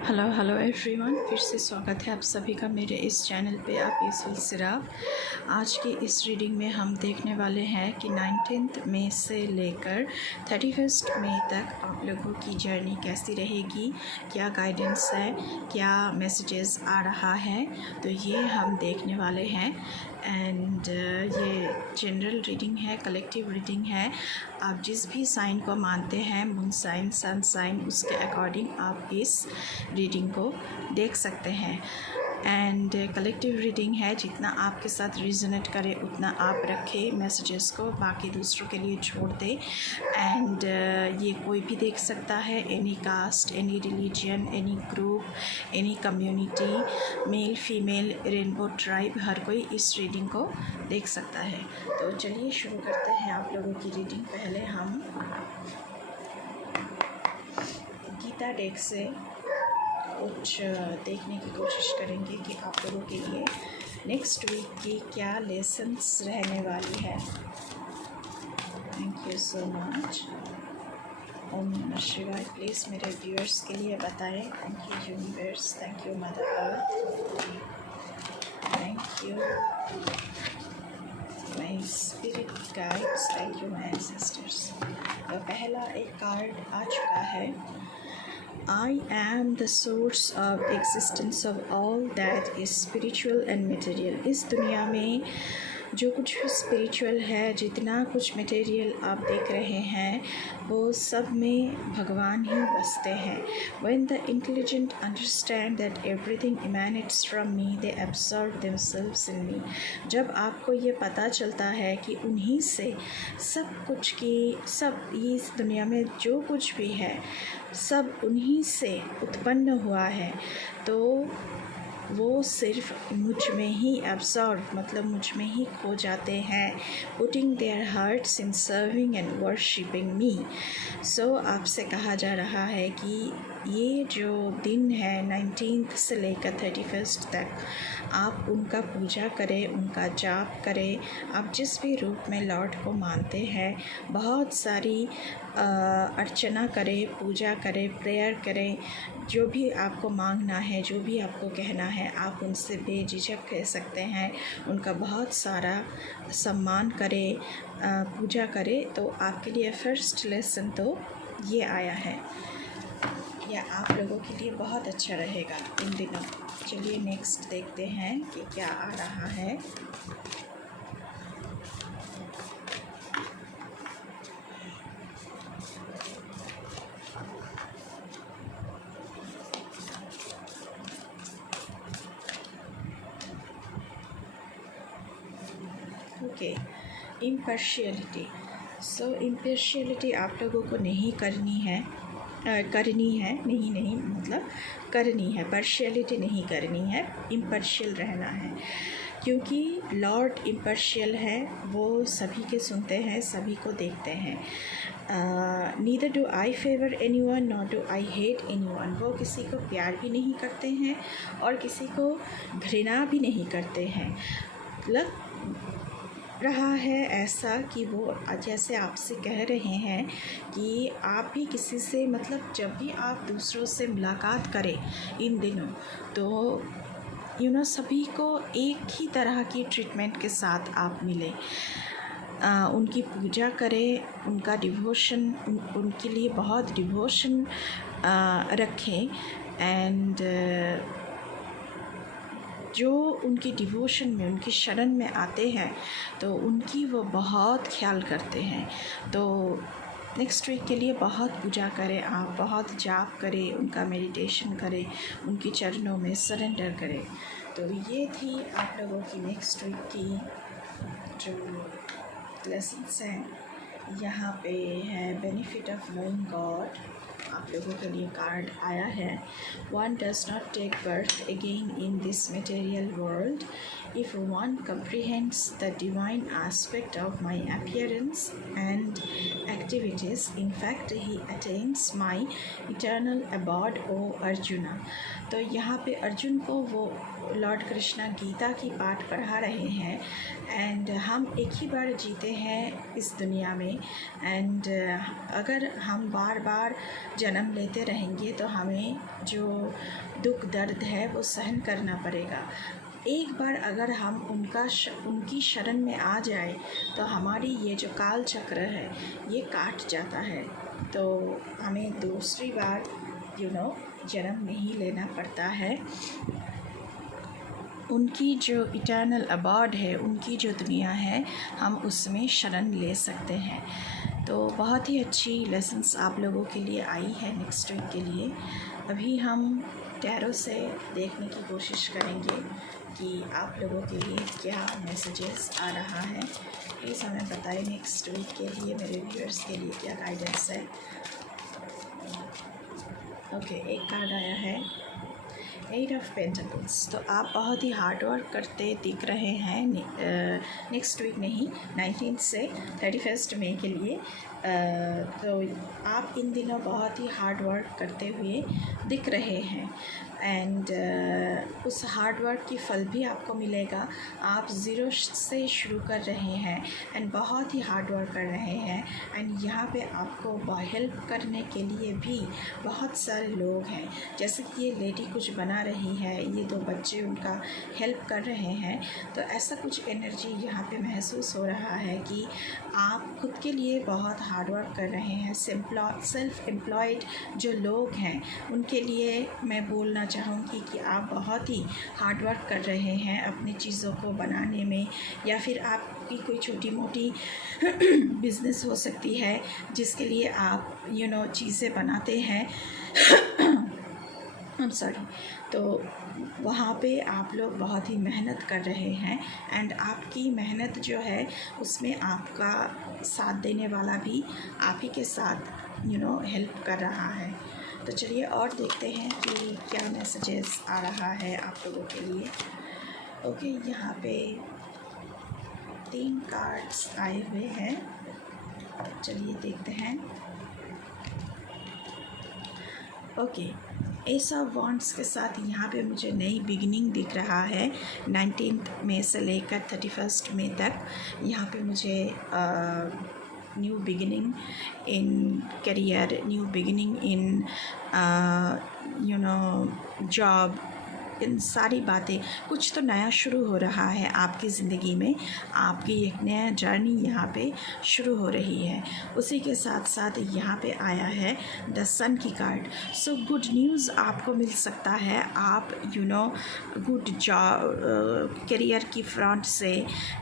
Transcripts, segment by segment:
Hello everyone, फिर से स्वागत है आप सभी का मेरे इस चैनल पे। आप यूसुफ सिराफ। आज की इस रीडिंग में हम देखने वाले हैं कि 19 मई से लेकर 31 मई तक आप लोगों की जर्नी कैसी रहेगी, क्या गाइडेंस है, क्या मैसेजेस आ रहा है, तो ये हम देखने वाले हैं। एंड ये जनरल रीडिंग है, कलेक्टिव रीडिंग है। आप जिस भी साइन को मानते हैं, मून साइन, सन साइन, उसके अकॉर्डिंग आप इस रीडिंग को देख सकते हैं। एंड कलेक्टिव रीडिंग है, जितना आपके साथ रिजोनेट करे उतना आप रखें मैसेजेस को, बाकी दूसरों के लिए छोड़ दें। एंड ये कोई भी देख सकता है, any caste, any religion, any group, any community, male female, rainbow tribe, हर कोई इस रीडिंग को देख सकता है। तो चलिए शुरू करते हैं आप लोगों की रीडिंग। पहले हम गीता डेक से कुछ देखने की कोशिश करेंगे कि आप लोगों के लिए नेक्स्ट वीक की क्या लेसन्स रहने वाली है। Thank you so much. ओम नमः शिवाय। प्लीज़ मेरे व्यूअर्स के लिए बताएं। Thank you universe, thank you mother earth, thank you my spirit guides, thank you my ancestors. तो पहला एक कार्ड आ चुका है। I am the source of existence of all that is spiritual and material। इस दुनिया में जो कुछ भी स्पिरिचुअल है, जितना कुछ मटेरियल आप देख रहे हैं, वो सब में भगवान ही बसते हैं। When the intelligent understand that everything emanates from me, they absorb themselves in me। जब आपको ये पता चलता है कि उन्हीं से सब कुछ सब इस दुनिया में जो कुछ भी है सब उन्हीं से उत्पन्न हुआ है, तो वो सिर्फ मुझ में ही एब्सॉर्ब, मतलब मुझ में ही खो जाते हैं। Putting their hearts in serving and worshipping me. So आपसे कहा जा रहा है कि ये जो दिन है 19 से लेकर 31 तक, आप उनका पूजा करें, उनका जाप करें। आप जिस भी रूप में लॉर्ड को मानते हैं, बहुत सारी अर्चना करें, पूजा करें, प्रेयर करें। जो भी आपको मांगना है, जो भी आपको कहना है, आप उनसे बेझिझक कह सकते हैं। उनका बहुत सारा सम्मान करें, पूजा करें। तो आपके लिए फर्स्ट लेसन तो ये आया है, या आप लोगों के लिए बहुत अच्छा रहेगा इन दिनों। चलिए नेक्स्ट देखते हैं कि क्या आ रहा है। Okay, impartiality. सो इम्पार्शियलिटी आप लोगों को नहीं करनी है, नहीं मतलब करनी है। पार्शियलिटी नहीं करनी है, इम्पार्शियल रहना है, क्योंकि लॉर्ड इम्पार्शियल है। वो सभी के सुनते हैं, सभी को देखते हैं। Neither do I favour any one, not do I hate any one. वो किसी को प्यार भी नहीं करते हैं और किसी को घृणा भी नहीं करते हैं। लग रहा है ऐसा कि वो जैसे आपसे कह रहे हैं कि आप भी किसी से, मतलब जब भी आप दूसरों से मुलाकात करें इन दिनों, तो सभी को एक ही तरह की ट्रीटमेंट के साथ आप मिलें। उनकी पूजा करें, उनका डिवोशन, उनके लिए बहुत डिवोशन रखें। एंड जो उनकी डिवोशन में, उनकी शरण में आते हैं, तो उनकी वो बहुत ख्याल करते हैं। तो नेक्स्ट वीक के लिए बहुत पूजा करें, आप बहुत जाप करें, उनका मेडिटेशन करें, उनके चरणों में सरेंडर करें। तो ये थी आप लोगों की नेक्स्ट वीक की जो लेसन्स हैं। यहाँ पे है बेनिफिट ऑफ नोइंग गॉड। आप लोगों के लिए कार्ड आया है। One does not take birth again in this material world if one comprehends the divine aspect of my appearance and activities. In fact, he attains my eternal abode, O Arjuna। तो यहाँ पे अर्जुन को वो Lord Krishna Gita की पाठ पढ़ा रहे हैं एंड हम एक ही बार जीते हैं इस दुनिया में एंड अगर हम बार बार जन्म लेते रहेंगे तो हमें जो दुख दर्द है वो सहन करना पड़ेगा। एक बार अगर हम उनकी शरण में आ जाए तो हमारी ये जो काल चक्र है ये काट जाता है, तो हमें दूसरी बार जन्म नहीं लेना पड़ता है। उनकी जो इटर्नल अबॉर्ड है, उनकी जो दुनिया है, हम उसमें शरण ले सकते हैं। तो बहुत ही अच्छी लेसन्स आप लोगों के लिए आई है नेक्स्ट वीक के लिए। अभी हम टैरो से देखने की कोशिश करेंगे कि आप लोगों के लिए क्या मैसेजेस आ रहा है। प्लीज़ हमें बताएं नेक्स्ट वीक के लिए मेरे व्यूअर्स के लिए क्या गाइडेंस है। ओके, एक कार्ड आया है, 8 ऑफ पेंटिकल्स। तो आप बहुत ही हार्ड वर्क करते दिख रहे हैं नेक्स्ट वीक नहीं, 19 से 31 मई के लिए। तो आप इन दिनों बहुत ही हार्ड वर्क करते हुए दिख रहे हैं एंड उस हार्ड वर्क की फल भी आपको मिलेगा। आप ज़ीरो से शुरू कर रहे हैं एंड बहुत ही हार्ड वर्क कर रहे हैं एंड यहाँ पे आपको हेल्प करने के लिए भी बहुत सारे लोग हैं। जैसे कि ये लेडी कुछ बना रही है, ये 2 बच्चे उनका हेल्प कर रहे हैं, तो ऐसा कुछ एनर्जी यहाँ पे महसूस हो रहा है कि आप खुद के लिए बहुत हार्ड वर्क कर रहे हैं। सेल्फ एम्प्लॉयड जो लोग हैं उनके लिए मैं बोलना चाहूँगी कि आप बहुत ही हार्ड वर्क कर रहे हैं अपनी चीज़ों को बनाने में, या फिर आपकी कोई छोटी मोटी बिज़नेस हो सकती है जिसके लिए आप चीज़ें बनाते हैं। तो वहाँ पे आप लोग बहुत ही मेहनत कर रहे हैं एंड आपकी मेहनत जो है उसमें आपका साथ देने वाला भी आप ही के साथ हेल्प कर रहा है। तो चलिए और देखते हैं कि क्या मैसेजेस आ रहा है आप लोगों के लिए। ओके, यहाँ पे 3 कार्ड्स आए हुए हैं, चलिए देखते हैं। ओके, एस ऑफ वॉन्ड्स के साथ यहाँ पे मुझे नई बिगिनिंग दिख रहा है। 19 मई से लेकर 31 मई तक यहाँ पे मुझे new beginning in career, new beginning in job, इन सारी बातें, कुछ तो नया शुरू हो रहा है आपकी ज़िंदगी में। आपकी एक नया जर्नी यहाँ पे शुरू हो रही है। उसी के साथ साथ यहाँ पे आया है द सन की कार्ड। सो गुड न्यूज़ आपको मिल सकता है। आप गुड जॉब, करियर की फ्रंट से,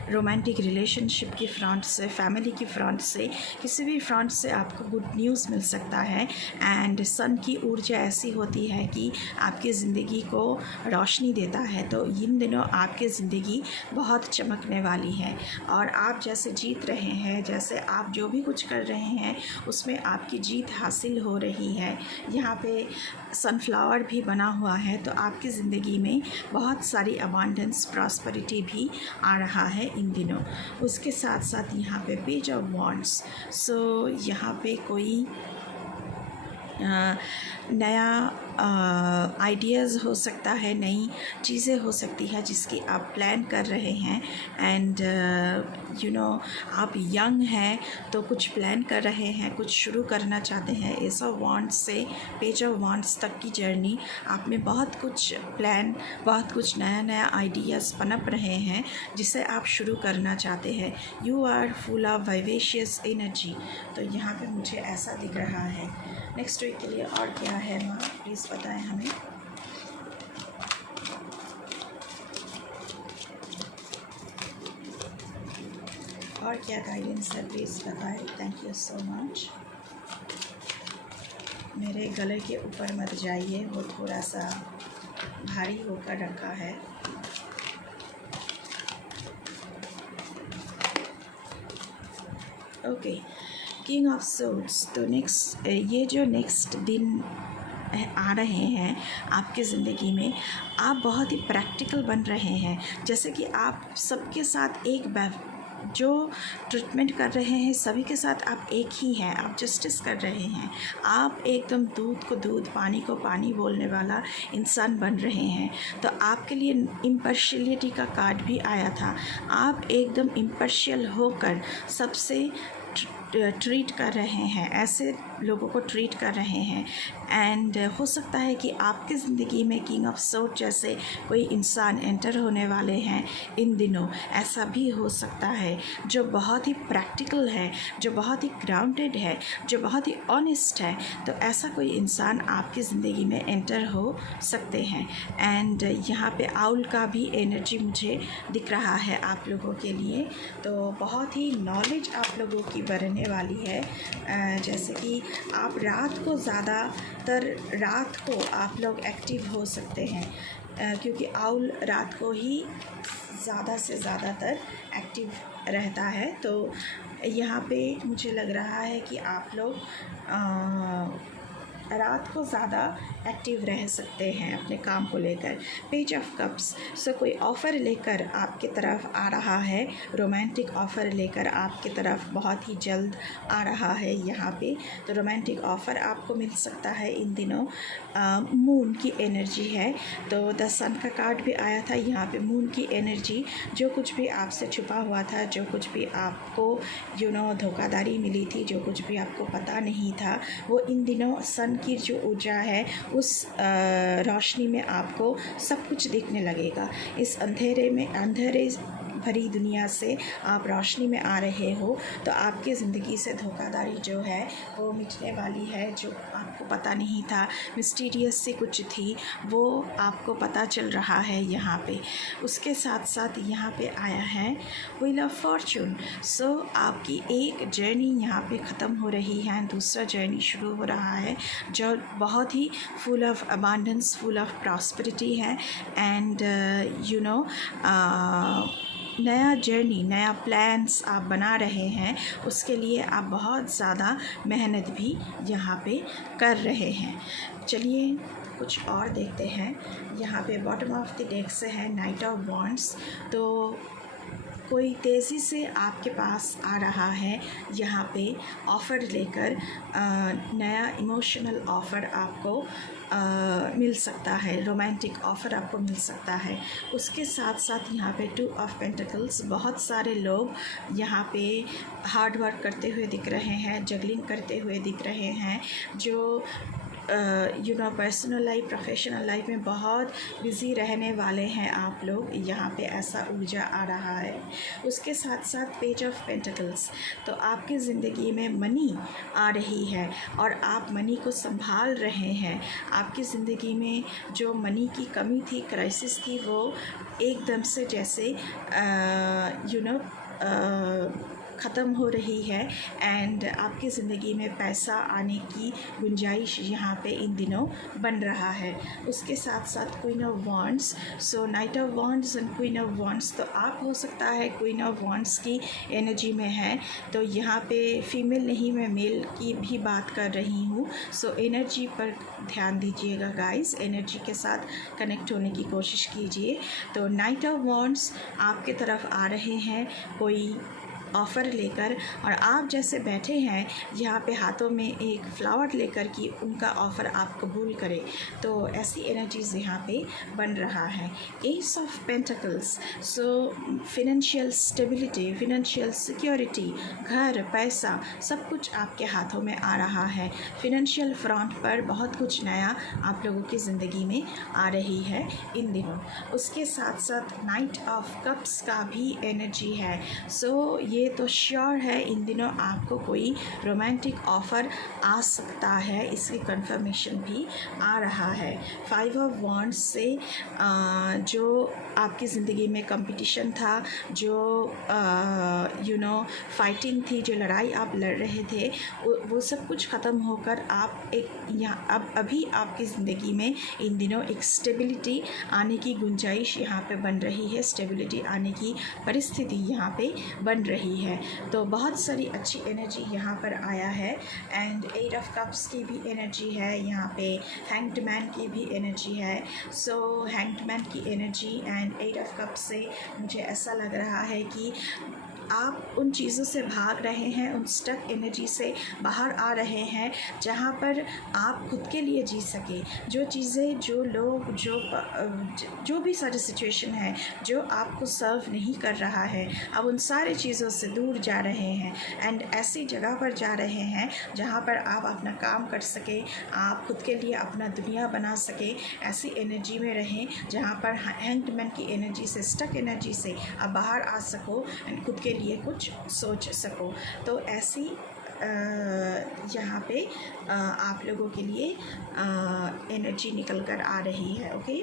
रोमांटिक रिलेशनशिप की फ्रंट से, फैमिली की फ्रंट से, किसी भी फ्रंट से आपको गुड न्यूज़ मिल सकता है। एंड सन की ऊर्जा ऐसी होती है कि आपकी ज़िंदगी को रोशनी देता है। तो इन दिनों आपकी ज़िंदगी बहुत चमकने वाली है और आप जैसे जीत रहे हैं, जैसे आप जो भी कुछ कर रहे हैं उसमें आपकी जीत हासिल हो रही है। यहाँ पे सनफ्लावर भी बना हुआ है, तो आपकी ज़िंदगी में बहुत सारी अबांडेंस, प्रॉस्पेरिटी भी आ रहा है इन दिनों। उसके साथ साथ यहाँ पे पेज ऑफ वॉन्ड्स। सो यहाँ पे कोई नया आइडियाज़ हो सकता है, नई चीज़ें हो सकती है जिसकी आप प्लान कर रहे हैं। एंड आप यंग हैं तो कुछ प्लान कर रहे हैं, कुछ शुरू करना चाहते हैं। एस ऑफ वॉन्ड्स से पेज ऑफ वॉन्ड्स तक की जर्नी, आप में बहुत कुछ प्लान, बहुत कुछ नया नया आइडियाज़ पनप रहे हैं जिसे आप शुरू करना चाहते हैं। You are full of vivacious energy, तो यहाँ पे मुझे ऐसा दिख रहा है। नेक्स्ट वीक के लिए और क्या है माँ, प्लीज़ बताएं हमें। और क्या गाइडेंस है प्लीज़ बताएं। Thank you so much. मेरे गले के ऊपर मत जाइए, वो थोड़ा सा भारी होकर रखा है। Okay, king of swords. तो ये जो नेक्स्ट दिन आ रहे हैं आपकी ज़िंदगी में, आप बहुत ही प्रैक्टिकल बन रहे हैं। जैसे कि आप सबके साथ एक जो ट्रीटमेंट कर रहे हैं सभी के साथ आप एक ही हैं, आप जस्टिस कर रहे हैं। आप एकदम दूध को दूध, पानी को पानी बोलने वाला इंसान बन रहे हैं। तो आपके लिए इम्पार्शियलिटी का कार्ड भी आया था। आप एकदम इम्पार्शियल होकर सबसे ट्रीट कर रहे हैं, ऐसे लोगों को ट्रीट कर रहे हैं। एंड हो सकता है कि आपकी ज़िंदगी में किंग ऑफ सोर्ड जैसे कोई इंसान एंटर होने वाले हैं इन दिनों। ऐसा भी हो सकता है जो बहुत ही प्रैक्टिकल है, जो बहुत ही ग्राउंडेड है, जो बहुत ही ऑनेस्ट है। तो ऐसा कोई इंसान आपकी ज़िंदगी में एंटर हो सकते हैं। एंड यहाँ पे आउल का भी एनर्जी मुझे दिख रहा है आप लोगों के लिए। तो बहुत ही नॉलेज आप लोगों की बढ़ने वाली है। जैसे कि आप रात को रात को आप लोग एक्टिव हो सकते हैं, क्योंकि आउल रात को ही ज़्यादा से ज़्यादातर एक्टिव रहता है। तो यहाँ पे मुझे लग रहा है कि आप लोग रात को ज़्यादा एक्टिव रह सकते हैं अपने काम को लेकर। पेज ऑफ कप्स, सो कोई ऑफ़र लेकर आपकी तरफ आ रहा है, रोमांटिक ऑफ़र लेकर आपकी तरफ बहुत ही जल्द आ रहा है यहाँ पे। तो रोमांटिक ऑफ़र आपको मिल सकता है इन दिनों। मून की एनर्जी है, तो द सन का कार्ड भी आया था यहाँ पे। मून की एनर्जी, जो कुछ भी आपसे छुपा हुआ था, जो कुछ भी आपको धोखाधड़ी मिली थी, जो कुछ भी आपको पता नहीं था, वो इन दिनों सन की जो ऊर्जा है उस रोशनी में आपको सब कुछ दिखने लगेगा। इस अंधेरे भरी दुनिया से आप रोशनी में आ रहे हो, तो आपकी ज़िंदगी से धोखाधड़ी जो है वो मिटने वाली है। जो आपको पता नहीं था, मिस्टीरियस सी कुछ थी, वो आपको पता चल रहा है यहाँ पे। उसके साथ साथ यहाँ पे आया है व्हील ऑफ फॉर्चून। सो आपकी एक जर्नी यहाँ पे ख़त्म हो रही है, दूसरा जर्नी शुरू हो रहा है जो बहुत ही full of abundance, full of prosperity है। एंड नया जर्नी, नया प्लान्स आप बना रहे हैं, उसके लिए आप बहुत ज़्यादा मेहनत भी यहाँ पे कर रहे हैं। चलिए कुछ और देखते हैं। यहाँ पे बॉटम ऑफ द डेक से है नाइट ऑफ वॉन्ड्स। तो कोई तेज़ी से आपके पास आ रहा है यहाँ पे ऑफ़र लेकर। नया इमोशनल ऑफ़र आपको मिल सकता है, रोमांटिक ऑफ़र आपको मिल सकता है। उसके साथ साथ यहाँ पे टू ऑफ पेंटिकल्स, बहुत सारे लोग यहाँ पे हार्ड वर्क करते हुए दिख रहे हैं, जगलिंग करते हुए दिख रहे हैं, जो पर्सनल लाइफ, प्रोफेशनल लाइफ में बहुत बिज़ी रहने वाले हैं आप लोग। यहाँ पे ऐसा ऊर्जा आ रहा है। उसके साथ साथ पेज ऑफ पेंटिकल्स, तो आपकी ज़िंदगी में मनी आ रही है और आप मनी को संभाल रहे हैं। आपकी ज़िंदगी में जो मनी की कमी थी, क्राइसिस थी, वो एकदम से जैसे ख़त्म हो रही है। एंड आपकी ज़िंदगी में पैसा आने की गुंजाइश यहाँ पे इन दिनों बन रहा है। उसके साथ साथ queen of wands, so night of wands and queen of wands, तो आप हो सकता है क्वीन ऑफ वॉन्ड्स की एनर्जी में है। तो यहाँ पे फीमेल नहीं, मैं मेल की भी बात कर रही हूँ। सो एनर्जी पर ध्यान दीजिएगा गाइस, एनर्जी के साथ कनेक्ट होने की कोशिश कीजिए। तो नाइट ऑफ वॉन्ड्स आपके तरफ आ रहे हैं कोई ऑफ़र लेकर, और आप जैसे बैठे हैं यहाँ पे हाथों में एक फ्लावर लेकर कि उनका ऑफ़र आप कबूल करें। तो ऐसी एनर्जीज़ यहाँ पे बन रहा है। S of pentacles, so financial stability, financial security, घर, पैसा, सब कुछ आपके हाथों में आ रहा है। फिनेंशियल फ्रंट पर बहुत कुछ नया आप लोगों की ज़िंदगी में आ रही है इन दिनों। उसके साथ साथ नाइट ऑफ कप्स का भी एनर्जी है। सो ये तो श्योर है इन दिनों आपको कोई रोमांटिक ऑफ़र आ सकता है, इसकी कंफर्मेशन भी आ रहा है। फाइव ऑफ वॉन्ड्स से जो आपकी ज़िंदगी में कंपटीशन था, जो फाइटिंग थी, जो लड़ाई आप लड़ रहे थे, वो सब कुछ ख़त्म होकर आप अभी आपकी ज़िंदगी में इन दिनों एक स्टेबिलिटी आने की गुंजाइश यहाँ पे बन रही है, स्टेबिलिटी आने की परिस्थिति यहाँ पे बन रही है। तो बहुत सारी अच्छी एनर्जी यहाँ पर आया है। एंड एट ऑफ कप्स की भी एनर्जी है यहाँ पे, हैंग्ड मैन की भी एनर्जी है। सो हैंग्ड मैन की energy and eight of cups से मुझे ऐसा लग रहा है कि आप उन चीज़ों से भाग रहे हैं, उन स्टक एनर्जी से बाहर आ रहे हैं जहाँ पर आप खुद के लिए जी सके। जो चीज़ें, जो लोग, जो भी सारी सिचुएशन है जो आपको सर्व नहीं कर रहा है, अब उन सारी चीज़ों से दूर जा रहे हैं एंड ऐसी जगह पर जा रहे हैं जहाँ पर आप अपना काम कर सके, आप खुद के लिए अपना दुनिया बना सके। ऐसी एनर्जी में रहें जहाँ पर हैंग्ड मैन की एनर्जी से, स्टक एनर्जी से आप बाहर आ सको एंड खुद के लिए कुछ सोच सको। तो ऐसी यहाँ पे आप लोगों के लिए एनर्जी निकल कर आ रही है। ओके,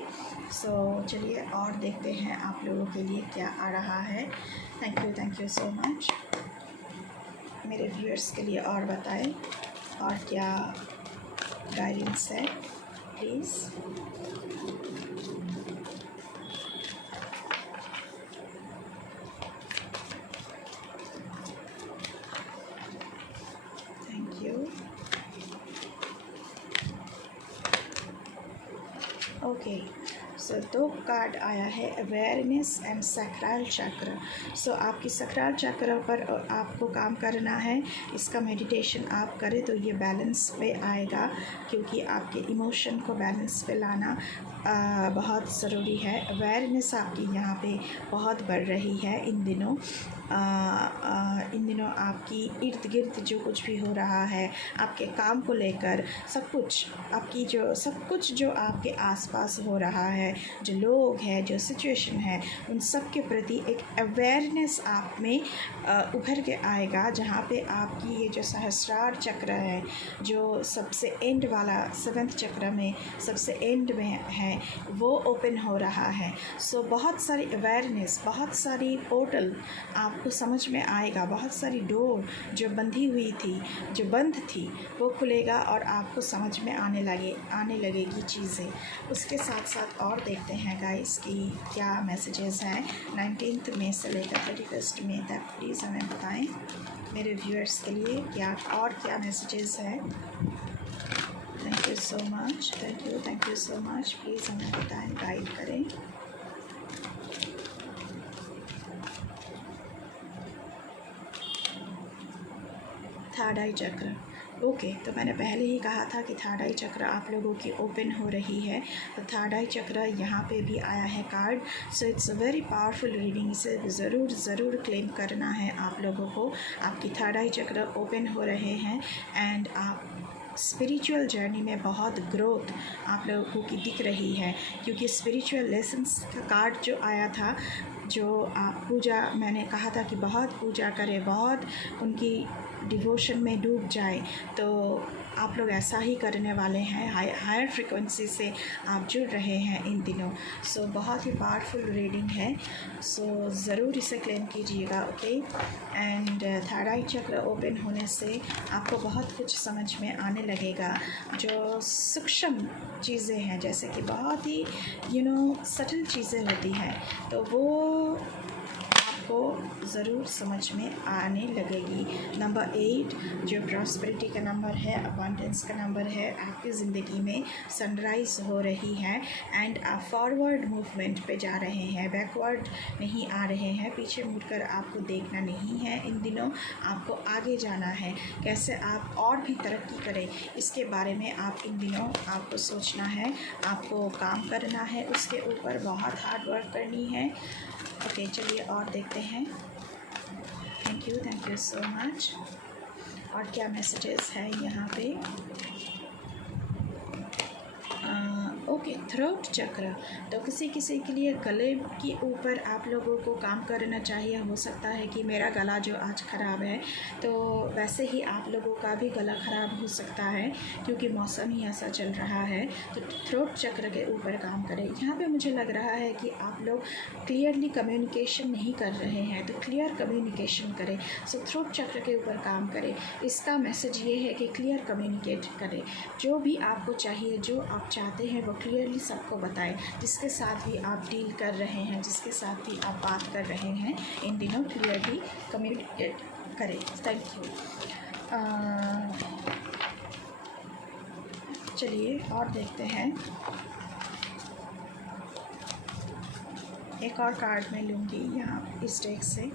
सो चलिए और देखते हैं आप लोगों के लिए क्या आ रहा है। Thank you so much. मेरे व्यूअर्स के लिए और बताएं और क्या गाइडेंस है please. Thank you. Okay, so 2 card आया है, अवेयरनेस एंड सैक्रल चक्र। सो आपकी सैक्रल चक्र पर आपको काम करना है। इसका मेडिटेशन आप करें तो ये बैलेंस पे आएगा, क्योंकि आपके इमोशन को बैलेंस पे लाना बहुत ज़रूरी है। अवेयरनेस आपकी यहाँ पे बहुत बढ़ रही है इन दिनों। इन दिनों आपकी इर्द गिर्द जो कुछ भी हो रहा है, आपके काम को लेकर सब कुछ, आपकी जो सब कुछ जो आपके आसपास हो रहा है, जो लोग हैं, जो सिचुएशन है, उन सब के प्रति एक अवेयरनेस आप में उभर के आएगा, जहाँ पे आपकी ये जो सहस्रार चक्र है, जो सबसे एंड वाला 7th चक्र में सबसे एंड में है, वो ओपन हो रहा है। सो बहुत सारी अवेयरनेस, बहुत सारी पोर्टल आपको समझ में आएगा, बहुत सारी डोर जो बंधी हुई थी, जो बंद थी, वो खुलेगा और आपको समझ में आने लगेगी चीज़ें। उसके साथ साथ और देखते हैं गाइस कि क्या मैसेजेस हैं 19 मई से लेकर 31 मई तक। प्लीज़ हमें बताएं मेरे व्यूअर्स के लिए क्या मैसेजेस हैं। Thank you so much, thank you so much. Please हमें बताएं, गाइड करें। थर्ड आई चक्र। ओके, तो मैंने पहले ही कहा था कि थर्ड आई चक्र आप लोगों की ओपन हो रही है। तो थर्ड आई चक्र यहाँ पे भी आया है card. So it's a very powerful reading. इसे ज़रूर क्लेम करना है आप लोगों को। आपकी थर्ड आई चक्र ओपन हो रहे हैं एंड आप स्पिरिचुअल जर्नी में बहुत ग्रोथ आप लोगों की दिख रही है, क्योंकि स्पिरिचुअल लेसन्स का कार्ड जो आया था, जो आप पूजा, मैंने कहा था कि बहुत पूजा करें, बहुत उनकी डिवोशन में डूब जाए, तो आप लोग ऐसा ही करने वाले हैं। हायर फ्रिक्वेंसी से आप जुड़ रहे हैं इन दिनों। सो बहुत ही पावरफुल रीडिंग है। सो ज़रूर इसे क्लेम कीजिएगा। ओके, एंड थर्ड आई चक्र ओपन होने से आपको बहुत कुछ समझ में आने लगेगा। जो सूक्ष्म चीज़ें हैं, जैसे कि बहुत ही सटल चीज़ें होती हैं, तो वो आपको ज़रूर समझ में आने लगेगी। नंबर 8 जो प्रॉस्पेरिटी का नंबर है, अबंडेंस का नंबर है, आपकी ज़िंदगी में सनराइज़ हो रही है एंड आप फॉरवर्ड मूवमेंट पे जा रहे हैं, बैकवर्ड नहीं आ रहे हैं। पीछे मुड़कर आपको देखना नहीं है इन दिनों, आपको आगे जाना है। कैसे आप और भी तरक्की करें, इसके बारे में आप इन दिनों आपको सोचना है, आपको काम करना है, उसके ऊपर बहुत हार्ड वर्क करनी है। ओके, चलिए और देखते हैं। Thank you so much. और क्या मैसेजेस हैं यहाँ पे। ओके, थ्रोट चक्र। तो किसी के लिए गले के ऊपर आप लोगों को काम करना चाहिए। हो सकता है कि मेरा गला जो आज ख़राब है, तो वैसे ही आप लोगों का भी गला ख़राब हो सकता है, क्योंकि मौसम ही ऐसा चल रहा है। तो थ्रोट चक्र के ऊपर काम करें। यहाँ पे मुझे लग रहा है कि आप लोग क्लियरली कम्युनिकेशन नहीं कर रहे हैं, तो क्लियर कम्युनिकेशन करें। सो थ्रोट चक्र के ऊपर काम करें। इसका मैसेज ये है कि क्लियर कम्युनिकेट करें। जो भी आपको चाहिए, जो आप चाहते हैं, वो क्लियरली सबको बताएं। जिसके साथ भी आप डील कर रहे हैं, जिसके साथ भी आप बात कर रहे हैं, इन दिनों क्लियरली कम्युनिकेट करें। Thank you. चलिए और देखते हैं। एक और कार्ड मैं लूँगी यहाँ इस डेक से।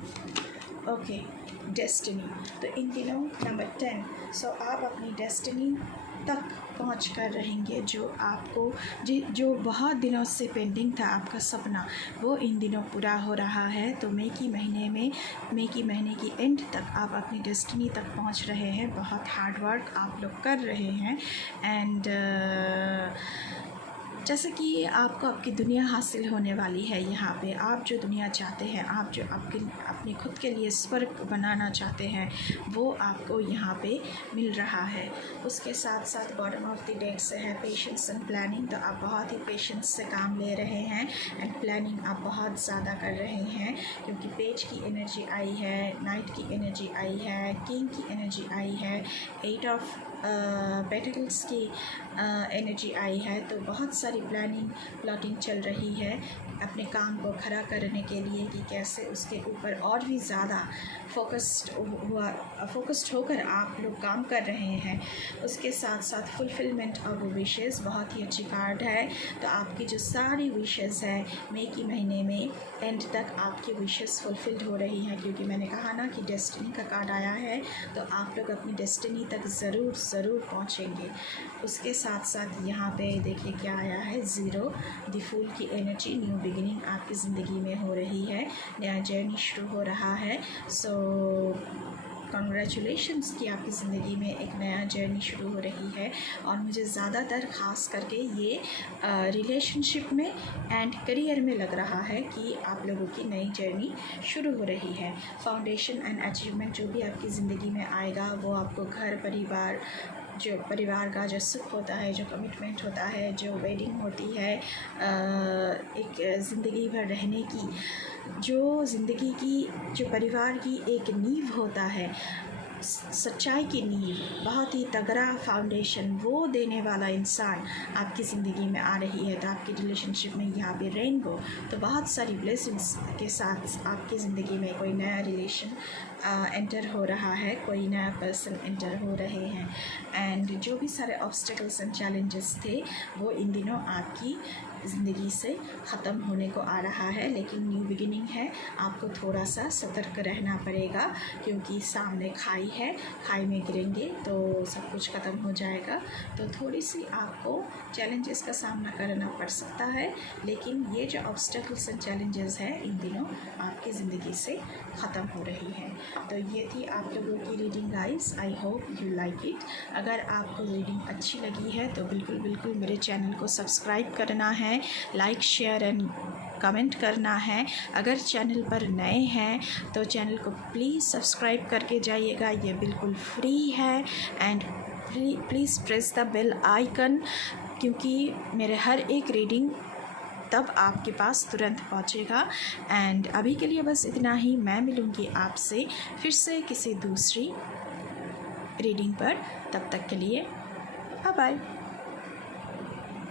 Okay, destiny. तो इन दिनों नंबर 10, सो आप अपनी डेस्टिनी तक पहुँच कर रहेंगे। जो आपको जो बहुत दिनों से पेंडिंग था आपका सपना, वो इन दिनों पूरा हो रहा है। तो मई की महीने की एंड तक आप अपनी डेस्टिनी तक पहुँच रहे हैं। बहुत हार्ड वर्क आप लोग कर रहे हैं एंड जैसे कि आपको आपकी दुनिया हासिल होने वाली है। यहाँ पे आप जो दुनिया चाहते हैं, आप जो अपने खुद के लिए स्वर्ग बनाना चाहते हैं, वो आपको यहाँ पे मिल रहा है। उसके साथ साथ बॉटम ऑफ द डेक से है पेशेंस एंड प्लानिंग। तो आप बहुत ही पेशेंस से काम ले रहे हैं एंड प्लानिंग आप बहुत ज़्यादा कर रहे हैं, क्योंकि पेज की एनर्जी आई है, नाइट की एनर्जी आई है, किंग की एनर्जी आई है, 8 ऑफ पेंटिकल्स की एनर्जी आई है। तो बहुत सारी प्लॉटिंग चल रही है अपने काम को खड़ा करने के लिए कि कैसे उसके ऊपर और भी ज़्यादा फोकस्ड होकर आप लोग काम कर रहे हैं। उसके साथ साथ फुलफिलमेंट ऑफ विशेस, बहुत ही अच्छी कार्ड है। तो आपकी जो सारी विशेस है मई की महीने में एंड तक आपकी विशेस फुलफिल्ड हो रही हैं, क्योंकि मैंने कहा ना कि डेस्टिनी का कार्ड आया है। तो आप लोग अपनी डेस्टिनी तक ज़रूर पहुँचेंगे। उसके साथ साथ यहाँ पे देखिए क्या आया है, 0 द फूल की एनर्जी, न्यू बिगिनिंग आपकी ज़िंदगी में हो रही है, नया जर्नी शुरू हो रहा है। सो कॉन्ग्रेचुलेशंस कि आपकी ज़िंदगी में एक नया जर्नी शुरू हो रही है। और मुझे ज़्यादातर ख़ास करके ये रिलेशनशिप में एंड करियर में लग रहा है कि आप लोगों की नई जर्नी शुरू हो रही है। फाउंडेशन एंड अचीवमेंट जो भी आपकी ज़िंदगी में आएगा, वो आपको घर परिवार का जो सुख होता है, जो कमिटमेंट होता है, जो वेडिंग होती है, एक ज़िंदगी भर रहने की जो ज़िंदगी की जो परिवार की एक नींव होता है, सच्चाई की नींव, बहुत ही तगड़ा फाउंडेशन वो देने वाला इंसान आपकी ज़िंदगी में आ रही है। तो आपकी रिलेशनशिप में यहाँ पे रेनबो, तो बहुत सारी ब्लेसिंग्स के साथ आपकी ज़िंदगी में कोई नया रिलेशन एंटर हो रहा है, कोई नया पर्सन एंटर हो रहे हैं एंड जो भी सारे ऑब्स्टेकल्स एंड चैलेंजेस थे वो इन दिनों आपकी ज़िंदगी से ख़त्म होने को आ रहा है। लेकिन न्यू बिगिनिंग है, आपको थोड़ा सा सतर्क रहना पड़ेगा, क्योंकि सामने खाई है, खाई में गिरेंगे तो सब कुछ ख़त्म हो जाएगा। तो थोड़ी सी आपको चैलेंजेस का सामना करना पड़ सकता है, लेकिन ये जो ऑब्स्टेकल्स एंड चैलेंजेस हैं इन दिनों आपकी ज़िंदगी से ख़त्म हो रही है। तो ये थी आप लोगों की reading guys, I hope you like it. अगर आपको रीडिंग अच्छी लगी है तो बिल्कुल मेरे चैनल को सब्सक्राइब करना है, लाइक शेयर एंड कमेंट करना है। अगर चैनल पर नए हैं तो चैनल को प्लीज़ सब्सक्राइब करके जाइएगा, ये बिल्कुल फ्री है and please press the bell icon, क्योंकि मेरे हर एक रीडिंग तब आपके पास तुरंत पहुंचेगा। एंड अभी के लिए बस इतना ही। मैं मिलूँगी आपसे फिर से किसी दूसरी रीडिंग पर, तब तक के लिए बाय बाय।